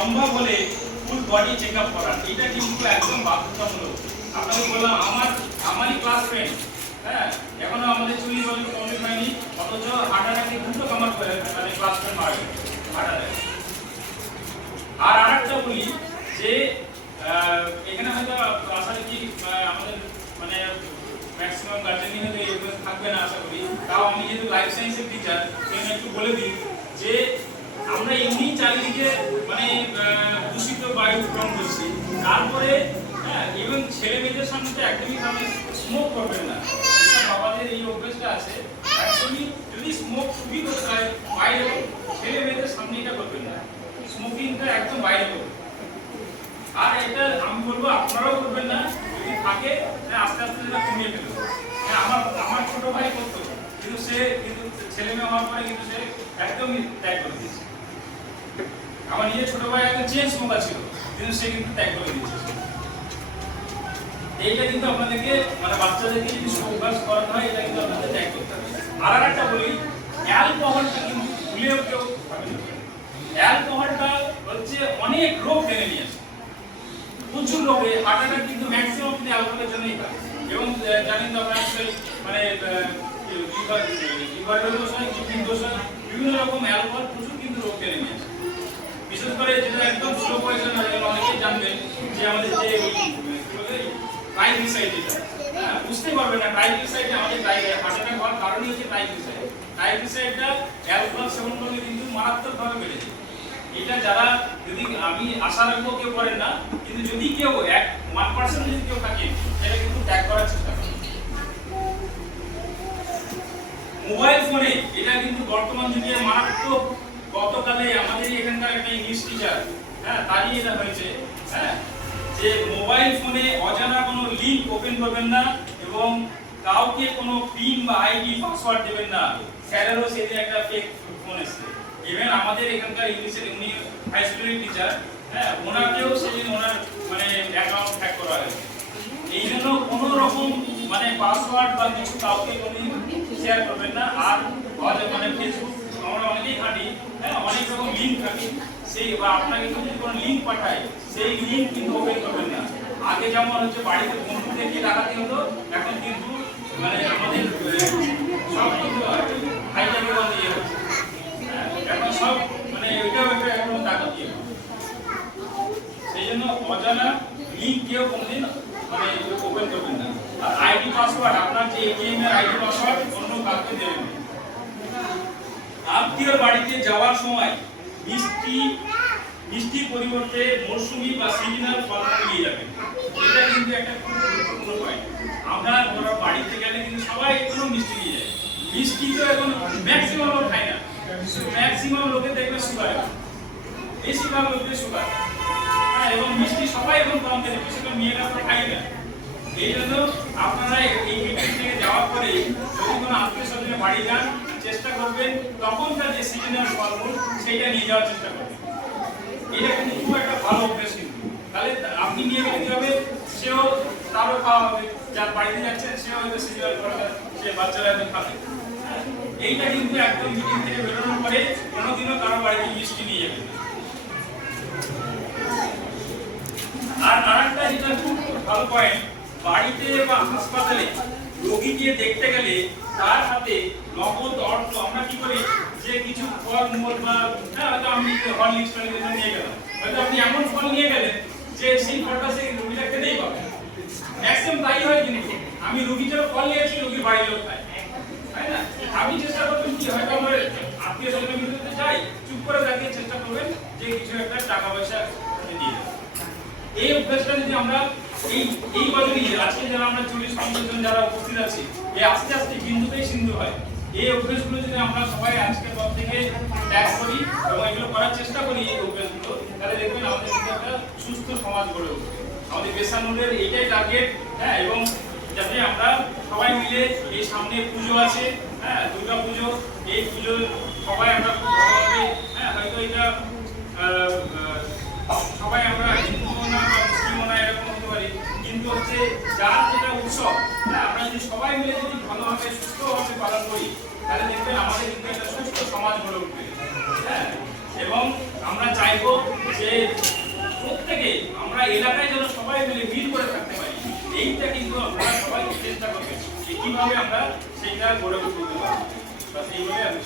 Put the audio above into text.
সম্ভব হলে full body check up করা এটা কিন্তু একদম বাধ্যতামূলক। আপনাকে বললাম আমার আমারই ক্লাস ফ্রেন্ড হ্যাঁ এখনও আমাদের চল্লিশ বছর কমপ্লিট হয়নি অথচ হার্ট অ্যাটাকে দুটো করে মানে ক্লাস ফ্রেন্ড মারা গেছে হার্ট অ্যাটাক আর আরেকটা বলি যে এখানে হয়তো আশা আহ, আমাদের মানে ম্যাক্সিমাম গার্জেনই হয়তো থাকবে না আশা করি। তাও আমি যেহেতু লাইফ সায়েন্সের টিচার সেখানে একটু বলে দিই যে আমরা চারিদিকে মানে দূষিত বায়ু গ্রহণ করছি। তারপরে হ্যাঁ ইভেন ছেলে মেয়েদের সামনে তো একদমই আপনি স্মোক করবেন না। বাবাদের এই অভ্যাসটা আছে একদমই যদি স্মোক খুবই করতে হয় বাইরে ছেলে মেয়েদের সামনে এটা করবেন না। স্মোকিংটা একদম বাইরে করুন আর এটা আমি বলব আপনারাও করবেন না। যদি থাকে আস্তে আস্তে সেটা কমিয়ে ফেলুন। হ্যাঁ, আমার আমার ছোট ভাই করতো কিন্তু সে কিন্তু ছেলে মেয়ে হওয়ার পরে কিন্তু সে একদমই ত্যাগ করে দিয়েছে। আমার নিজের ছোট ভাই একটা চেন স্মোকার ছিল, কিন্তু সে কিন্তু ত্যাগ করে দিয়েছে। এইটা কিন্তু আপনাদেরকে মানে বাচ্চাদেরকে যদি অভ্যাস করাতে হয়, এটা কিন্তু আপনাদের ত্যাগ করতে হবে। আর একটা বলি অ্যালকোহলটা কিন্তু ভুলেও কেউ অ্যালকোহলটা হচ্ছে অনেক রোগ টেনে নিয়ে আসে। প্রচুর লোকে হার্ট অ্যাটাক কিন্তু ম্যাক্সিমাম কিন্তু অ্যালকোহলের জন্যই হয়। এবং জানেন তো আপনারা মানে লিভার লিভারের দোষ হয় কিডনি দোষ হয় বিভিন্ন রকম অ্যালকোহল প্রচুর কিন্তু রোগ টেনে নিয়ে আসে। বিশেষ করে যেটা একদম স্লো পয়জন অনেকেই জানবেন যে আমাদের যে ওই কি যেটা। হ্যাঁ বুঝতে পারবেন না ট্রাইগ্লিসাইড আমাদের হার্ট অ্যাটাক হওয়ার কারণই হচ্ছে ট্রাইগ্লিসাইড ট্রাইগ্লিসাইডটা অ্যালকোহল সেবন করলে কিন্তু মারাত্মকভাবে বেড়ে এটা যারা যদি আমি আশা রাখব কেউ করেন না, কিন্তু যদি কেউ এক ওয়ান পার্সেন্ট যদি কেউ থাকে সেটা কিন্তু ত্যাগ করার চেষ্টা করে মোবাইল ফোনে এটা কিন্তু বর্তমান যুগে মারাত্মক গতকালে আমাদের এখানকার একটা ইংলিশ টিচার হ্যাঁ তারই এটা হয়েছে হ্যাঁ যে মোবাইল ফোনে অজানা কোনো লিংক ওপেন করবেন না এবং কাউকে কোনো পিন বা আইডি পাসওয়ার্ড দেবেন না। স্যারেরও সেদিন একটা ফেক ফোন এসেছে। ইভেন আমাদের এখানকার ইংলিশের উনি হাই স্কুলের টিচার হ্যাঁ ওনাকেও সেদিন ওনার মানে অ্যাকাউন্ট হ্যাক করা হয়েছে। এই জন্য কোনো রকম মানে পাসওয়ার্ড বা কিছু কাউকে কোনো শেয়ার করবেন না। আর মানে ফেসবুক আমরা অনেকেই ঘাঁটি হ্যাঁ অনেক রকম লিঙ্ক থাকে সেই বা আপনাকে যদি কোনো লিঙ্ক পাঠায়, সেই লিঙ্ক কিন্তু ওপেন করবেন না। আগে যেমন হচ্ছে বাড়িতে বন্ধুদের গিয়ে ডাকাতি হতো, এখন কিন্তু মানে আমাদের সব কিন্তু হাইজাকে বন্ধ ইয়ে এখন সব মানে ওইটাও একটা এখন ডাকাতি। সেই জন্য অজানা লিঙ্ক কেউ কোনদিন মানে ওপেন করবেন না। আর আইডি পাসওয়ার্ড আপনার যে এটিএম এর আইডি পাসওয়ার্ড অন্য কাউকে দেবেন আত্মীয় বাড়িতে যাওয়ার সময় মিষ্টি মিষ্টির পরিবর্তে মৌসুমি বা সিজনাল ফল নিয়ে যাবেন এটা কিন্তু একটা খুব গুরুত্বপূর্ণ পয়েন্ট আমরা ধরো বাড়িতে গেলে কিন্তু সবাই একটু মিষ্টি নিয়ে যায়। মিষ্টি তো এখন ম্যাক্সিমাম লোক খায় না। ম্যাক্সিমাম লোকে দেখবে সুগার। বেশিরভাগ লোকদের সুগার। হ্যাঁ এবং মিষ্টি সবাই এখন কম বিশেষ করে মেয়েরা খাই না। এই আপনারা এই মিটিং থেকে যাওয়ার পরে যদি কোনো আত্মীয় স্বজনের বাড়ি যান, চেষ্টা করবেন তখনকার যে সিজনাল ফলমূল, সেইটা নিয়ে যাওয়ার চেষ্টা করবেন এটা কিন্তু খুব একটা ভালো অভ্যেস কিন্তু তাহলে আপনি নিয়ে গেলে কি হবে সেও তারও খাওয়া হবে, যার বাড়িতে যাচ্ছেন সেও হয়তো সিজনাল ফলটা সে বাচ্চারা হয়তো খাবে হ্যাঁ? এইটা কিন্তু একদম মিটিং থেকে বেরোনোর পরে কোনোদিনও কারও বাড়িতে মিষ্টি নিয়ে যাবেন না। আর আরেকটা যেটা খুব ভালো পয়েন্ট বাড়িতে বা হাসপাতালে রোগীকে দেখতে গেলে তার হাতে নগদ অর্থ, আমরা কি করি? যে কিছু ফল, মূল বা হ্যাঁ হয়তো আমি হরলিক্স নিয়ে গেলাম। হয়তো আপনি এমন ফল নিয়ে গেলেন যে সেই ফলটা সেই রোগীটা খেতেই পাবে। ম্যাক্সিমাম তাই হয় কিন্তু। আমি রোগী যারা ফল নিয়েছি, রোগীর বাড়ির লোক খায়। তাই না? আমি চেষ্টা করবেন কি, হয়তো আমার আত্মীয় স্বজনের ভিতরে যাই, চুপ করে দাঁড়িয়ে চেষ্টা করবেন যে কিছু একটা টাকা পয়সা দিয়ে এই অভ্যাসটা যদি আমরা এই এই বছরই আজকে যারা আমরা চল্লিশ, পঞ্চাশ জন যারা উপস্থিত আছি, এই আস্তে আস্তে বিন্দুতেই সিন্ধু হয়। এই অভ্যাসগুলো যদি আমরা সবাই আজকের পর থেকে ত্যাগ করি এবং এগুলো করার চেষ্টা করি এই অভ্যাসগুলো, তাহলে দেখবেন আমাদের কিন্তু একটা সুস্থ সমাজ গড়ে উঠবে। আমাদের বেসানুরের এইটাই টার্গেট হ্যাঁ এবং যাতে আমরা সবাই মিলে এই সামনে পুজো আছে হ্যাঁ দুর্গা পুজো, এই পুজো সবাই আমরা খুব ভালোভাবে হ্যাঁ হয়তো এটা আহ, আহ, সবাই আমরা হিন্দু না বা মুসলিম না এরকম হতে পারি কিন্তু হচ্ছে যার যেটা উৎসব হ্যাঁ আমরা যদি সবাই মিলে যদি ভালোভাবে, সুস্থভাবে পালন করি, তাহলে দেখবেন আমাদের কিন্তু একটা সুস্থ সমাজ গড়ে উঠবে। হ্যাঁ? এবং আমরা চাইব যে প্রত্যেকে, আমরা এলাকায় যেন সবাই মিলে মিল করে থাকতে পারি। এইটা কিন্তু আমরা সবাই চেষ্টা করবেন যে কীভাবে আমরা সেইটা গড়ে উঠতে পারি বা সেইভাবে আমি।